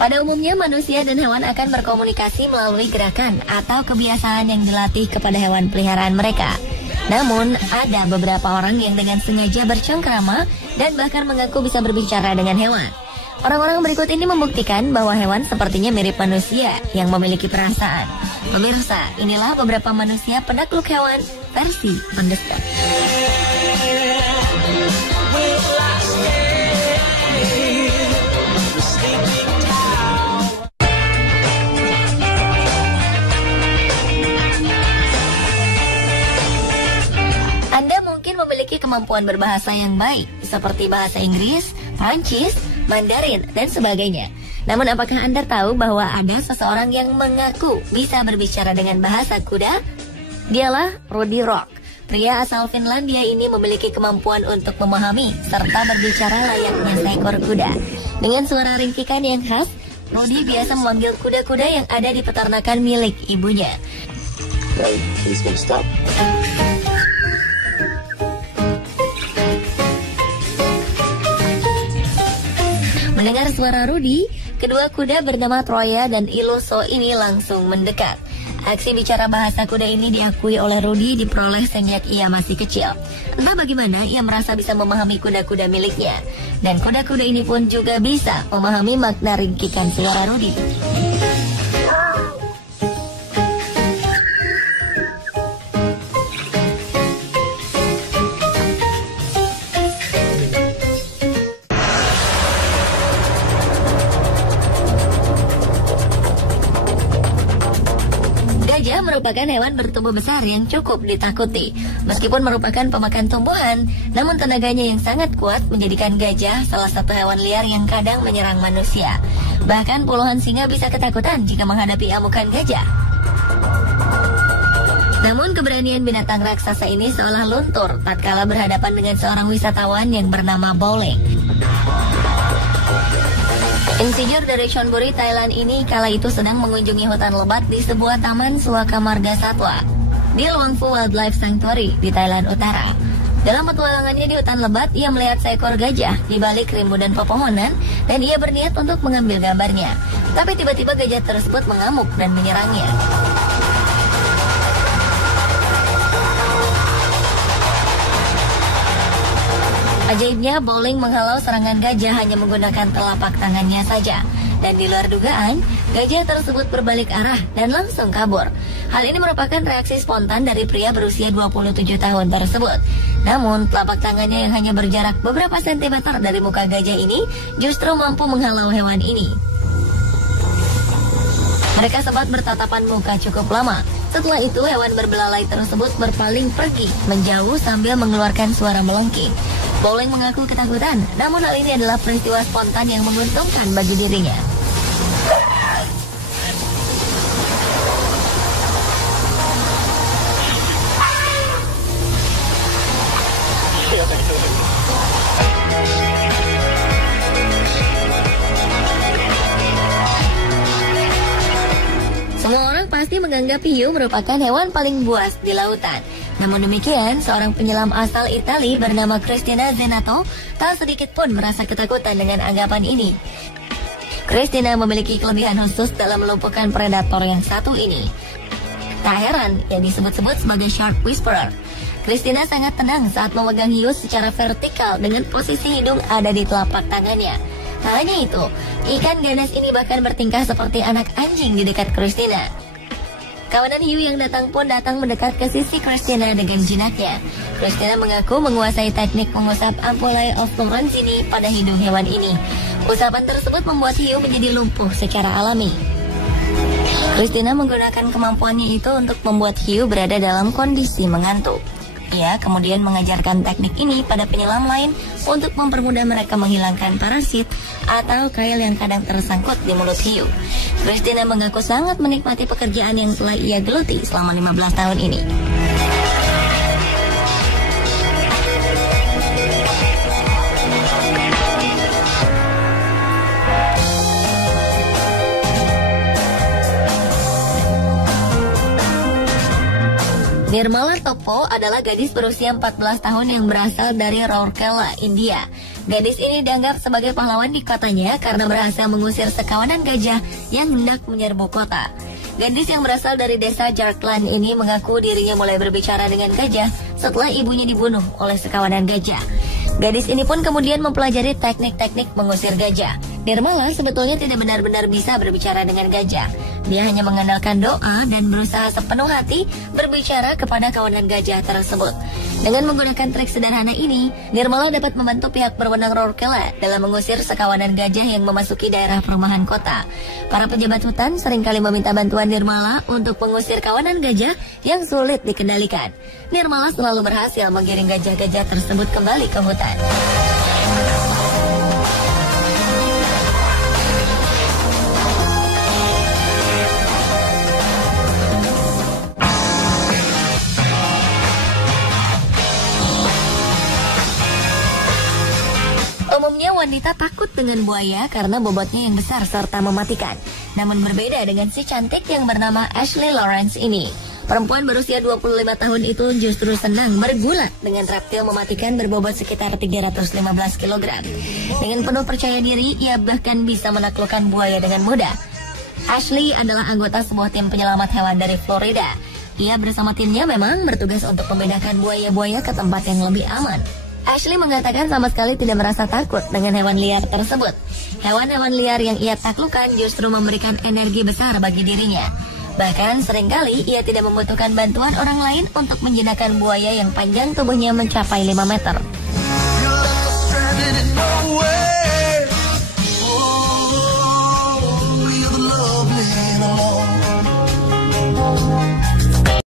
Pada umumnya manusia dan hewan akan berkomunikasi melalui gerakan atau kebiasaan yang dilatih kepada hewan peliharaan mereka. Namun, ada beberapa orang yang dengan sengaja bercengkrama dan bahkan mengaku bisa berbicara dengan hewan. Orang-orang berikut ini membuktikan bahwa hewan sepertinya mirip manusia yang memiliki perasaan. Pemirsa, inilah beberapa manusia penakluk hewan versi Pendesak. Anda mungkin memiliki kemampuan berbahasa yang baik, seperti bahasa Inggris, Prancis, Mandarin, dan sebagainya. Namun apakah Anda tahu bahwa ada seseorang yang mengaku bisa berbicara dengan bahasa kuda? Dialah Rudy Rock. Pria asal Finlandia ini memiliki kemampuan untuk memahami serta berbicara layaknya seekor kuda. Dengan suara ringkikan yang khas, Rudy biasa memanggil kuda-kuda yang ada di peternakan milik ibunya. Mendengar suara Rudy, kedua kuda bernama Troya dan Iloso ini langsung mendekat. Aksi bicara bahasa kuda ini diakui oleh Rudy diperoleh sejak ia masih kecil. Entah bagaimana ia merasa bisa memahami kuda-kuda miliknya. Dan kuda-kuda ini pun juga bisa memahami makna ringkikan suara Rudy. Gajah merupakan hewan bertubuh besar yang cukup ditakuti. Meskipun merupakan pemakan tumbuhan, namun tenaganya yang sangat kuat menjadikan gajah salah satu hewan liar yang kadang menyerang manusia. Bahkan puluhan singa bisa ketakutan jika menghadapi amukan gajah. Namun keberanian binatang raksasa ini seolah luntur tatkala berhadapan dengan seorang wisatawan yang bernama Bowling. Insinyur dari Chonburi, Thailand ini kala itu sedang mengunjungi hutan lebat di sebuah taman Suaka Marga Satwa di Luang Phu Wildlife Sanctuary di Thailand Utara. Dalam petualangannya di hutan lebat, ia melihat seekor gajah di balik rimbunan pepohonan dan ia berniat untuk mengambil gambarnya. Tapi tiba-tiba gajah tersebut mengamuk dan menyerangnya. Ajaibnya, Bowling menghalau serangan gajah hanya menggunakan telapak tangannya saja. Dan di luar dugaan, gajah tersebut berbalik arah dan langsung kabur. Hal ini merupakan reaksi spontan dari pria berusia 27 tahun tersebut. Namun, telapak tangannya yang hanya berjarak beberapa sentimeter dari muka gajah ini justru mampu menghalau hewan ini. Mereka sempat bertatapan muka cukup lama. Setelah itu, hewan berbelalai tersebut berpaling pergi menjauh sambil mengeluarkan suara melengking. Bowling mengaku ketakutan, namun hal ini adalah peristiwa spontan yang menguntungkan bagi dirinya. Semua orang pasti menganggap hiu merupakan hewan paling buas di lautan. Namun demikian, seorang penyelam asal Italia bernama Cristina Zenato tak sedikit pun merasa ketakutan dengan anggapan ini. Cristina memiliki kelebihan khusus dalam melumpuhkan predator yang satu ini. Tak heran, ia disebut-sebut sebagai Shark Whisperer. Cristina sangat tenang saat memegang hiu secara vertikal dengan posisi hidung ada di telapak tangannya. Tak hanya itu, ikan ganas ini bahkan bertingkah seperti anak anjing di dekat Cristina. Kawanan hiu yang datang pun datang mendekat ke sisi Cristina dengan jinaknya. Cristina mengaku menguasai teknik mengusap Ampullae of Lorenzini pada hidung hewan ini. Usapan tersebut membuat hiu menjadi lumpuh secara alami. Cristina menggunakan kemampuannya itu untuk membuat hiu berada dalam kondisi mengantuk. Ia kemudian mengajarkan teknik ini pada penyelam lain untuk mempermudah mereka menghilangkan parasit atau kail yang kadang tersangkut di mulut hiu. Cristina mengaku sangat menikmati pekerjaan yang telah ia geluti selama 15 tahun ini. Di Nirmala Topo adalah gadis berusia 14 tahun yang berasal dari Rourkela, India. Gadis ini dianggap sebagai pahlawan di kotanya karena berhasil mengusir sekawanan gajah yang hendak menyerbu kota. Gadis yang berasal dari desa Jharkhand ini mengaku dirinya mulai berbicara dengan gajah setelah ibunya dibunuh oleh sekawanan gajah. Gadis ini pun kemudian mempelajari teknik-teknik mengusir gajah. Nirmala sebetulnya tidak benar-benar bisa berbicara dengan gajah. Dia hanya mengandalkan doa dan berusaha sepenuh hati berbicara kepada kawanan gajah tersebut. Dengan menggunakan trik sederhana ini, Nirmala dapat membantu pihak berwenang Rourkela dalam mengusir sekawanan gajah yang memasuki daerah perumahan kota. Para pejabat hutan seringkali meminta bantuan Nirmala untuk mengusir kawanan gajah yang sulit dikendalikan. Nirmala selalu berhasil menggiring gajah-gajah tersebut kembali ke hutan. Umumnya wanita takut dengan buaya karena bobotnya yang besar serta mematikan. Namun berbeda dengan si cantik yang bernama Ashley Lawrence ini. Perempuan berusia 25 tahun itu justru senang bergulat dengan reptil mematikan berbobot sekitar 315 kg. Dengan penuh percaya diri, ia bahkan bisa menaklukkan buaya dengan mudah. Ashley adalah anggota sebuah tim penyelamat hewan dari Florida. Ia bersama timnya memang bertugas untuk memindahkan buaya-buaya ke tempat yang lebih aman. Ashley mengatakan sama sekali tidak merasa takut dengan hewan liar tersebut. Hewan-hewan liar yang ia taklukkan justru memberikan energi besar bagi dirinya. Bahkan seringkali ia tidak membutuhkan bantuan orang lain untuk menjinakkan buaya yang panjang tubuhnya mencapai 5 meter.